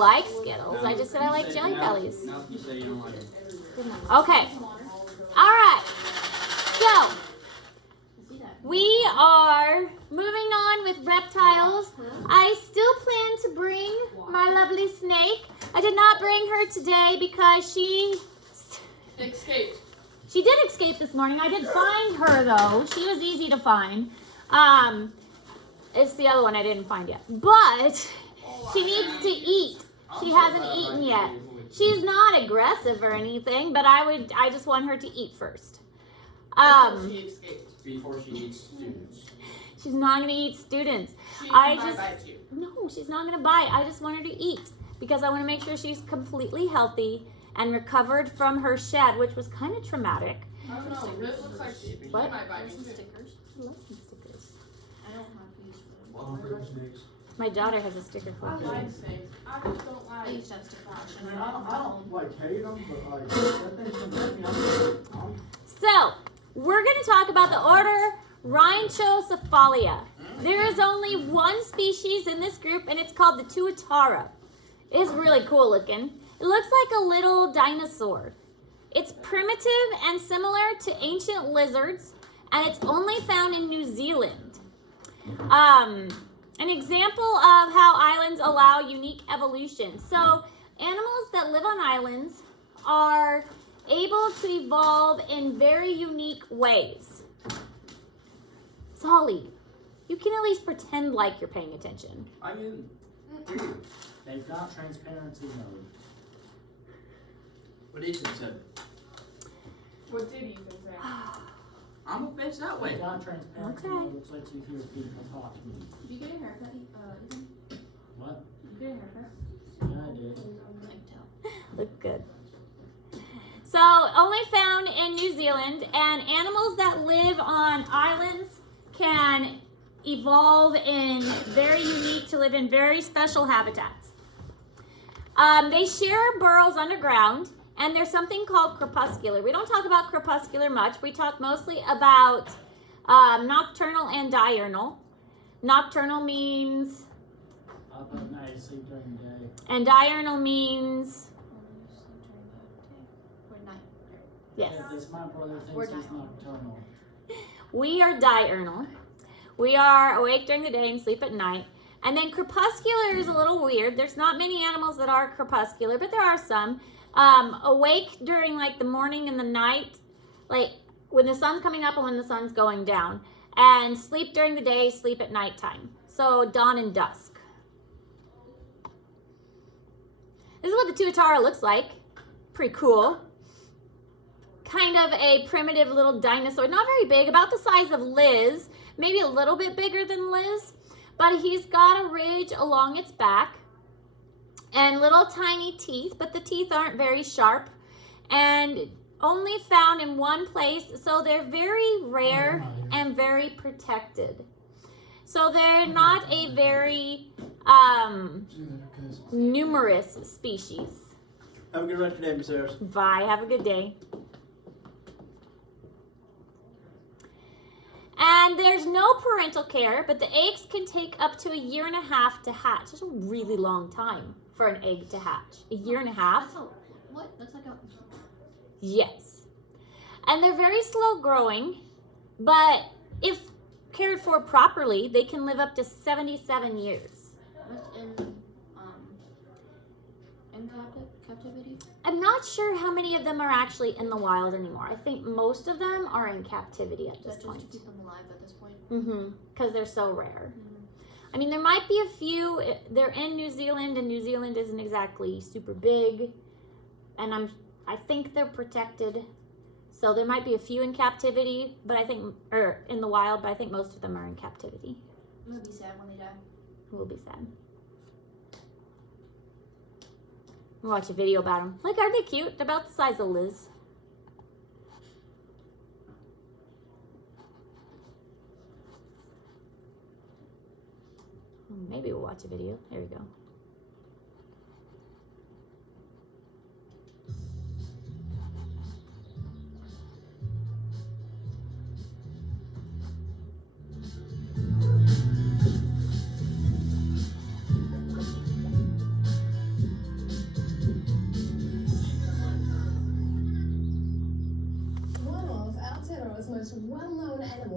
like Skittles. I just said I like Jelly Bellies. Now you say you don't like it. Okay. All right. So, we are moving on with reptiles. I still plan to bring my lovely snake. I did not bring her today because she escaped. She did escape this morning. I did find her though. She was easy to find. It's the other one I didn't find yet. But she needs to eat. She hasn't eaten yet. She's not aggressive or anything, but I just want her to eat first. She escaped. Before she eats students. She's not gonna eat students. No, she's not gonna bite. I just want her to eat because I want to make sure she's completely healthy and recovered from her shed, which was kind of traumatic. I don't know. This looks like she What? might bite me too. Stickers. I love some stickers. I don't have these. My daughter has a sticker for I her. like snakes. I just don't I like. used to have sticker option. I mean, I don't like hate them, but like that thing's gonna make me. So, we're going to talk about the order Rhynchocephalia. There is only one species in this group, and it's called the Tuatara. It's really cool looking. It looks like a little dinosaur. It's primitive and similar to ancient lizards, and it's only found in New Zealand. An example of how islands allow unique evolution. So, animals that live on islands are able to evolve in very unique ways. Solly, you can at least pretend like you're paying attention. I mean, They've got transparency mode. what Ethan said. What did Ethan say? I'm gonna face that way. They've got transparency Okay. mode, which lets you hear people talking. Did you get a haircut? Ethan? What? Did you get a haircut? Yeah, I did. I can tell. Look good. So, only found in New Zealand, and animals that live on islands can evolve in very unique to live in very special habitats. They share burrows underground, and there's something called crepuscular. We don't talk about crepuscular much. We talk mostly about nocturnal and diurnal. Nocturnal means, Up at night, sleep during the day. and diurnal means, We're night. yes. My brother We're thinks he's nocturnal. We are diurnal. We are awake during the day and sleep at night. And then crepuscular is a little weird. There's not many animals that are crepuscular, but there are some. Awake during like the morning and the night, like when the sun's coming up and when the sun's going down. And sleep during the day, sleep at nighttime. So dawn and dusk. This is what the Tuatara looks like. Pretty cool. Kind of a primitive little dinosaur. Not very big, about the size of Liz. Maybe a little bit bigger than Liz. But he's got a ridge along its back. And little tiny teeth, but the teeth aren't very sharp. And only found in one place. So they're very rare and very protected. So they're not a very numerous species. Have a good rest of your day, Miss Harris. Bye. Have a good day. And there's no parental care, but the eggs can take up to 1.5 years to hatch. That's a really long time for an egg to hatch. 1.5 years? That's a, what? That's like a... Yes. And they're very slow growing, but if cared for properly, they can live up to 77 years. What's in captivity? I'm not sure how many of them are actually in the wild anymore. I think most of them are in captivity at this Just point. to keep them alive at this point? Because they're so rare. I mean, there might be a few. They're in New Zealand, and New Zealand isn't exactly super big. And I think they're protected. So there might be a few in captivity, but I think, or in the wild, but I think most of them are in captivity. I'm gonna be sad when they die. Who will be sad? We'll watch a video about them. Like, aren't they cute? They're about the size of Liz. Maybe we'll watch a video. There we go.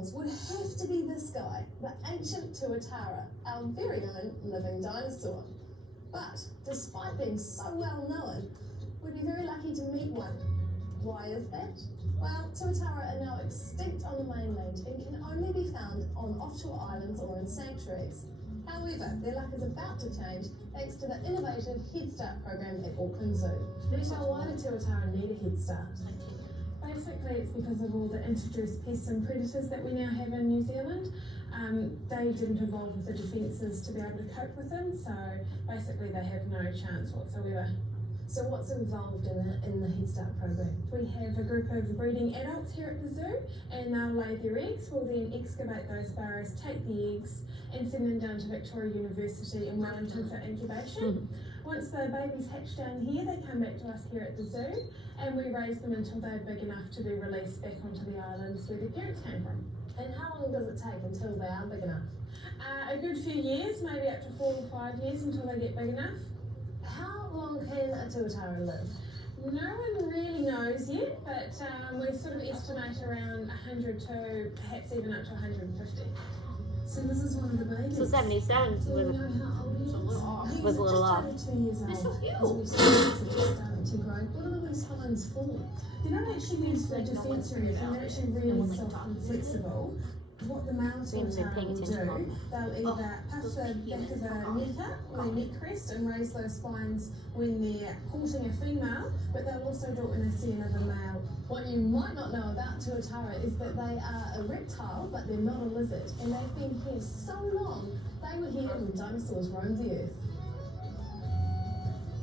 animals would have to be this guy, the ancient Tuatara, our very own living dinosaur. But despite being so well known, we'd be very lucky to meet one. Why is that? Well, Tuatara are now extinct on the mainland and can only be found on offshore islands or in sanctuaries. However, their luck is about to change thanks to the innovative Head Start program at Auckland Zoo. Nita, why do Tuatara need a Head Start? Basically, it's because of all the introduced pests and predators that we now have in New Zealand. They didn't evolve with the defences to be able to cope with them, so basically they have no chance whatsoever. So what's involved in the Head Start program? We have a group of breeding adults here at the zoo, and they'll lay their eggs. We'll then excavate those burrows, take the eggs, and send them down to Victoria University in Wellington for incubation. Once the babies hatch down here, they come back to us here at the zoo, and we raise them until they're big enough to be released back onto the islands where their parents came from. And how long does it take until they are big enough? A good few years, maybe up to 4 or 5 years until they get big enough. How long can a Tuatara live? No one really knows yet, but we sort of estimate around 100 to perhaps even up to 150. So this is one of the babies. So 77 Do you know how old he is? a little off. He Was a little off. just over 2 years old. That's so cute. As we've seen, he's just starting to grow. What are those spines for? They're not actually used for defence or anything, they're actually really soft and flexible. What the male Seems they're Tuatara paying will attention on do, they'll either puff the back of the neck up or their neck crest and raise those spines when they're courting a female, but they'll also do it when they see another male. What you might not know about Tuatara is that they are a reptile, but they're not a lizard. And they've been here so long, they were here when dinosaurs roamed the earth.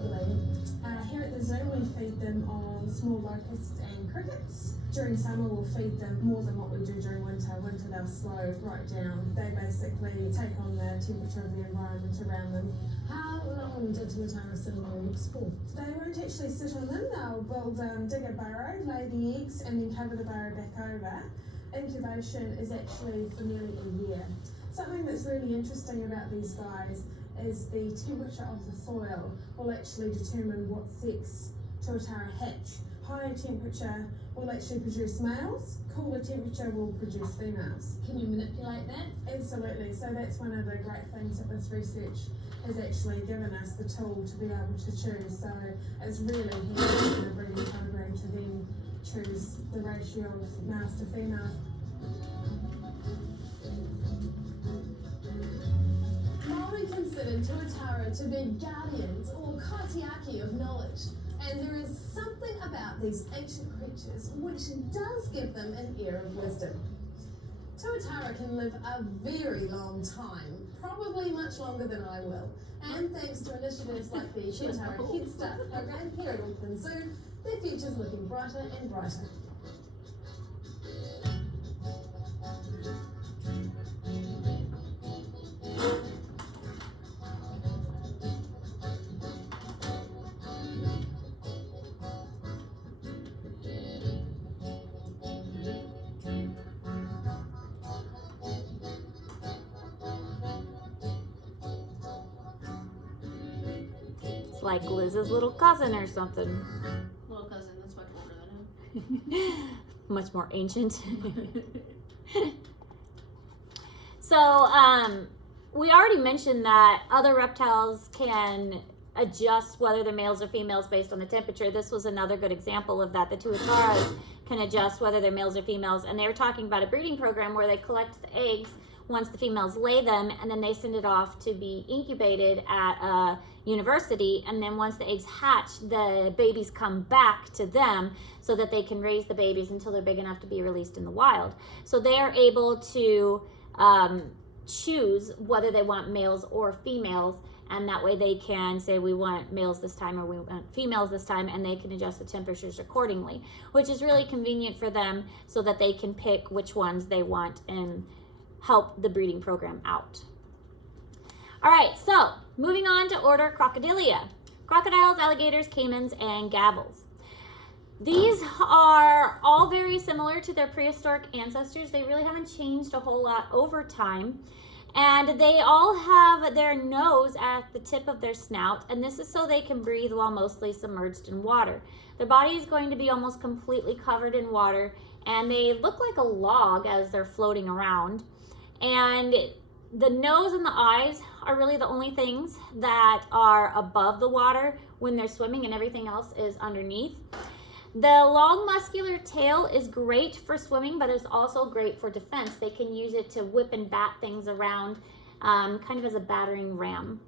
What are they eat? Here at the zoo we feed them on small locusts and crickets. During summer we'll feed them more than what we do during winter. Winter they'll slow right down. They basically take on the temperature of the environment around them. How long did Tuatara sit on their eggs for? They won't actually sit on them, they'll build, dig a burrow, lay the eggs and then cover the burrow back over. Incubation is actually for nearly a year. Something that's really interesting about these guys is the temperature of the soil will actually determine what sex Tuatara hatch. Higher temperature will actually produce males, cooler temperature will produce females. Can you manipulate that? Absolutely, so that's one of the great things that this research has actually given us the tool to be able to choose. So it's really handy in a breeding program to then choose the ratio of males to females. Maori considered Tuatara to be guardians or kaitiaki of knowledge. And there is something about these ancient creatures which does give them an air of wisdom. Tuatara can live a very long time, probably much longer than I will. And thanks to initiatives like the Tuatara Head Start program here at Auckland Zoo, their future's looking brighter and brighter. It's like Liz's little cousin or something. Little cousin, that's much older than him. Much more ancient. So, we already mentioned that other reptiles can adjust whether they're males or females based on the temperature. This was another good example of that. The Tuataras can adjust whether they're males or females, and they were talking about a breeding program where they collect the eggs once the females lay them, and then they send it off to be incubated at a university, and then once the eggs hatch, the babies come back to them so that they can raise the babies until they're big enough to be released in the wild. So they are able to choose whether they want males or females, and that way they can say we want males this time or we want females this time, and they can adjust the temperatures accordingly, which is really convenient for them so that they can pick which ones they want and help the breeding program out. All right, so moving on to order Crocodilia. Crocodiles, alligators, caimans, and gavels. These are all very similar to their prehistoric ancestors. They really haven't changed a whole lot over time. And they all have their nose at the tip of their snout, and this is so they can breathe while mostly submerged in water. Their body is going to be almost completely covered in water, and they look like a log as they're floating around. And the nose and the eyes are really the only things that are above the water when they're swimming, and everything else is underneath. The long muscular tail is great for swimming, but it's also great for defense. They can use it to whip and bat things around, kind of as a battering ram.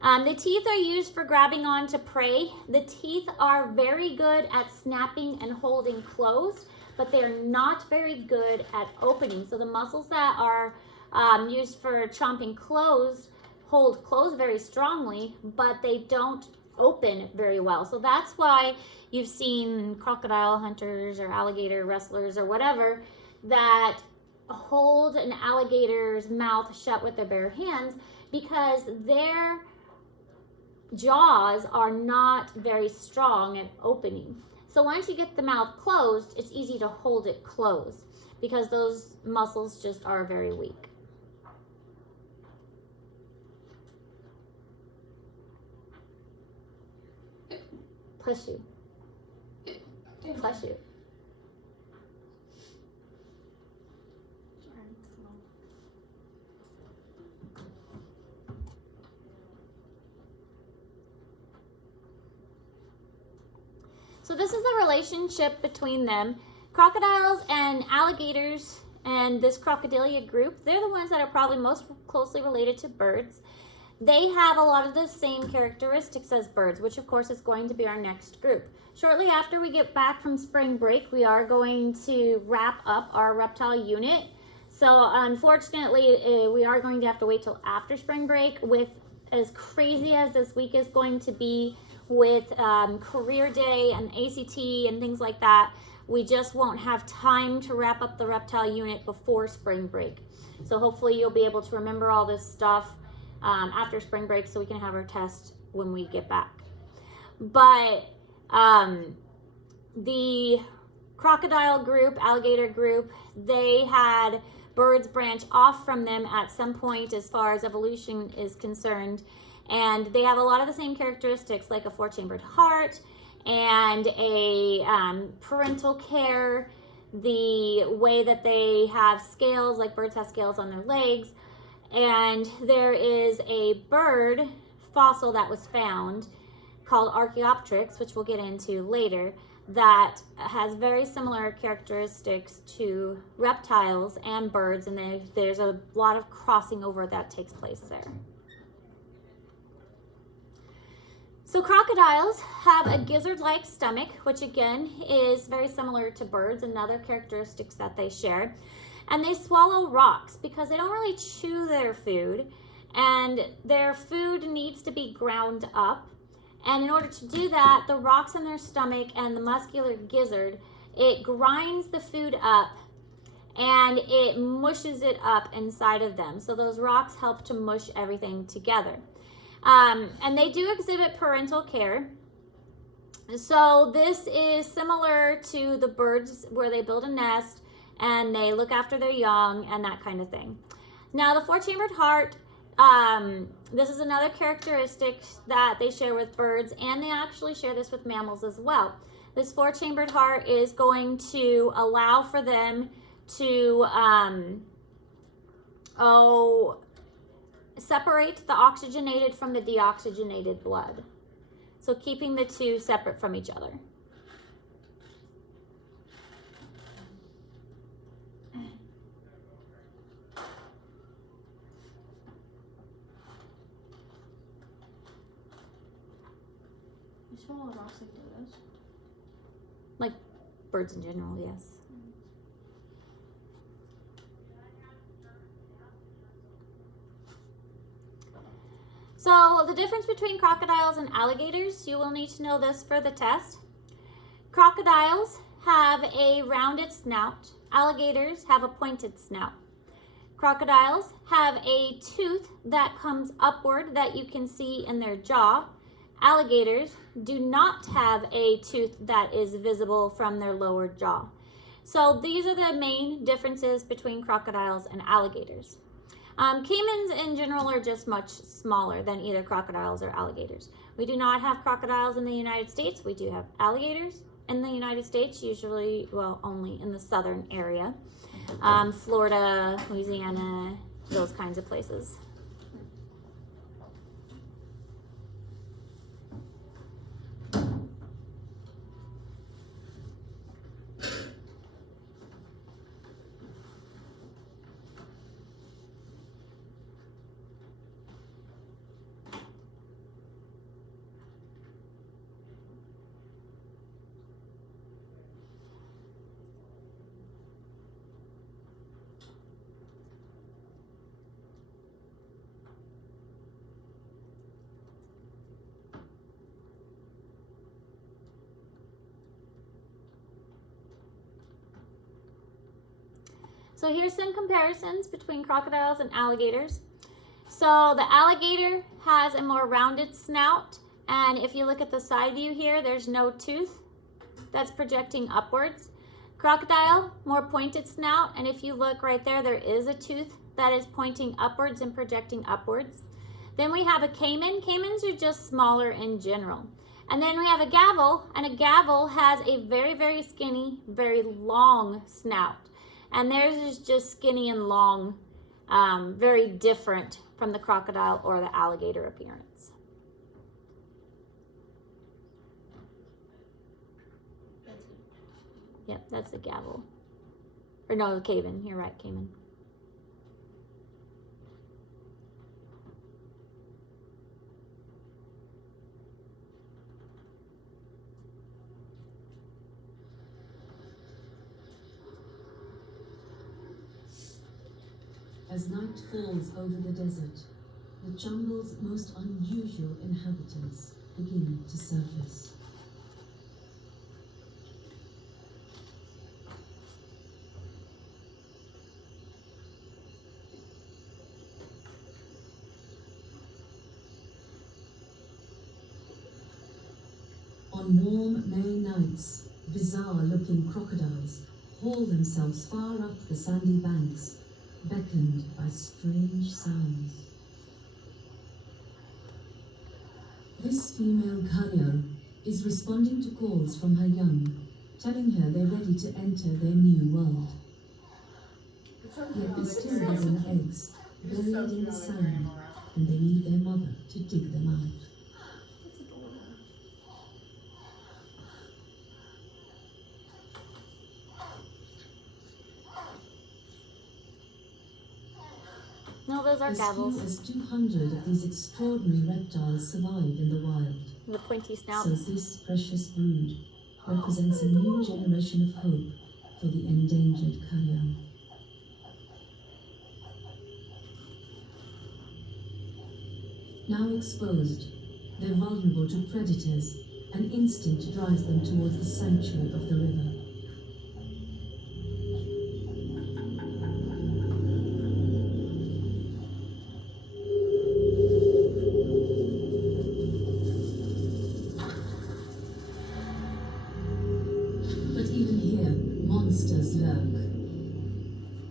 The teeth are used for grabbing onto prey. The teeth are very good at snapping and holding closed, but they are not very good at opening. So the muscles that are used for chomping closed hold closed very strongly, but they don't open very well. So that's why you've seen crocodile hunters or alligator wrestlers or whatever that hold an alligator's mouth shut with their bare hands, because their jaws are not very strong at opening. So once you get the mouth closed, it's easy to hold it closed because those muscles just are very weak. Bless you. Bless you. So this is the relationship between them. Crocodiles and alligators and this Crocodilia group, they're the ones that are probably most closely related to birds. They have a lot of the same characteristics as birds, which of course is going to be our next group. Shortly after we get back from spring break, we are going to wrap up our reptile unit. So unfortunately, we are going to have to wait till after spring break. With as crazy as this week is going to be with career day and ACT and things like that, we just won't have time to wrap up the reptile unit before spring break. So hopefully you'll be able to remember all this stuff after spring break so we can have our test when we get back. But the crocodile group, alligator group, they had birds branch off from them at some point as far as evolution is concerned. And they have a lot of the same characteristics, like a four-chambered heart and a parental care, the way that they have scales, like birds have scales on their legs. And there is a bird fossil that was found called Archaeopteryx, which we'll get into later, that has very similar characteristics to reptiles and birds, and there's a lot of crossing over that takes place there. So crocodiles have a gizzard-like stomach, which again is very similar to birds and other characteristics that they share. And they swallow rocks because they don't really chew their food, and their food needs to be ground up. And in order to do that, the rocks in their stomach and the muscular gizzard, it grinds the food up and it mushes it up inside of them. So those rocks help to mush everything together. And they do exhibit parental care. So this is similar to the birds where they build a nest and they look after their young and that kind of thing. Now the four-chambered heart, this is another characteristic that they share with birds, and they actually share this with mammals as well. This four-chambered heart is going to allow for them to separate the oxygenated from the deoxygenated blood. So keeping the two separate from each other. You swallow rocks like dodos? Like birds in general, yes. So the difference between crocodiles and alligators, you will need to know this for the test. Crocodiles have a rounded snout. Alligators have a pointed snout. Crocodiles have a tooth that comes upward that you can see in their jaw. Alligators do not have a tooth that is visible from their lower jaw. So these are the main differences between crocodiles and alligators. Caimans in general are just much smaller than either crocodiles or alligators. We do not have crocodiles in the United States. We do have alligators. in the United States, usually, well, only in the southern area. Florida, Louisiana, those kinds of places. So here's some comparisons between crocodiles and alligators. So the alligator has a more rounded snout, and if you look at the side view here, there's no tooth that's projecting upwards. Crocodile, more pointed snout, and if you look right there, there is a tooth that is pointing upwards and projecting upwards. Then we have a caiman. Caimans are just smaller in general. And then we have a gavel, and a gavel has a very, very skinny, very long snout. And theirs is just skinny and long, very different from the crocodile or the alligator appearance. Yep, that's the gavel. Or no, the caiman. You're right, caiman. As night falls over the desert, the jungle's most unusual inhabitants begin to surface. On warm May nights, bizarre-looking crocodiles haul themselves far up the sandy banks, beckoned by strange sounds. This female carrier is responding to calls from her young, telling her they're ready to enter their new world. Yet they're still having eggs, buried in the sand, and they need their mother to dig them out. No, those are As gavels. few as 200 of these extraordinary reptiles survive in the wild. The pointy So snouts. this precious brood represents a new generation of hope for the endangered carrier. Now exposed, they're vulnerable to predators. An instinct drives them towards the sanctuary of the river. But even here, monsters lurk.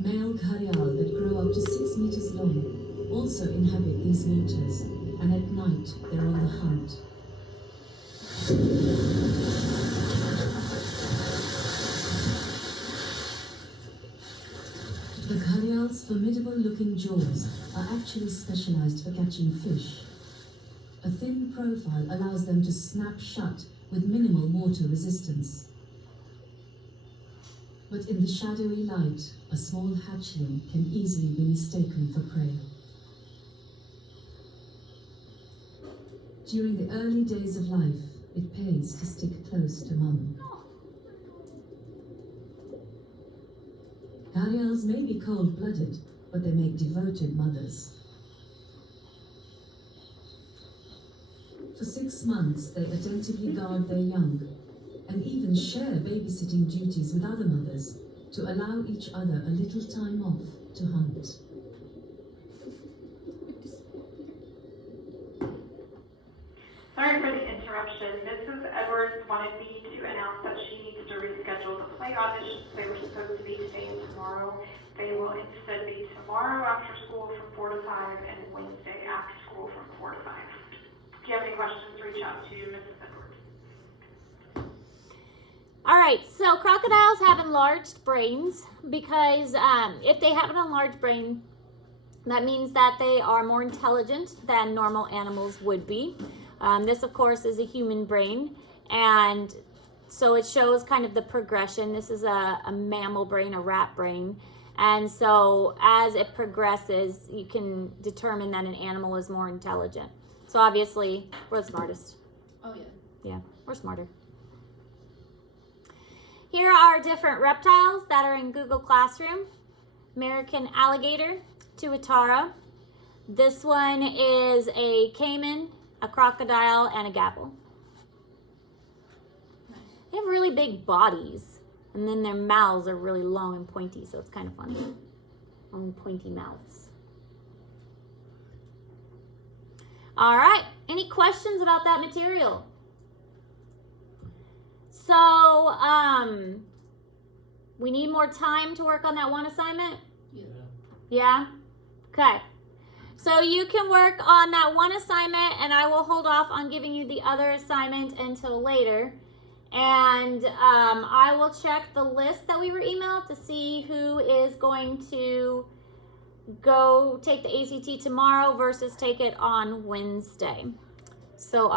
Male carrial that grow up to 6 meters long also inhabit these waters, and at night they're on the hunt. The carrial's formidable-looking jaws are actually specialized for catching fish. A thin profile allows them to snap shut with minimal water resistance. But in the shadowy light, a small hatchling can easily be mistaken for prey. During the early days of life, it pays to stick close to mum. Carrials may be cold-blooded, but they make devoted mothers. For 6 months, they attentively guard their young, and even share babysitting duties with other mothers to allow each other a little time off to hunt. Sorry for the interruption. Mrs. Edwards wanted me to announce that she needs to reschedule the play auditions. They were supposed to be today and tomorrow. They will instead be tomorrow after school from 4 to 5 and Wednesday after school from 4 to 5. If you have any questions, reach out to Mrs. Edwards. All right, so crocodiles have enlarged brains because if they have an enlarged brain, that means that they are more intelligent than normal animals would be. This, of course, is a human brain, and so it shows kind of the progression. This is a mammal brain, a rat brain, and so as it progresses, you can determine that an animal is more intelligent. So obviously, we're the smartest. Oh yeah. Yeah, we're smarter. Here are different reptiles that are in Google Classroom. American alligator, Tuatara. This one is a caiman, a crocodile, and a gapple. They have really big bodies, and then their mouths are really long and pointy, so it's kind of funny. Long, pointy mouths. All right, any questions about that material? So, we need more time to work on that one assignment? Yeah? Okay. So you can work on that one assignment, and I will hold off on giving you the other assignment until later. And I will check the list that we were emailed to see who is going to go take the ACT tomorrow versus take it on Wednesday. So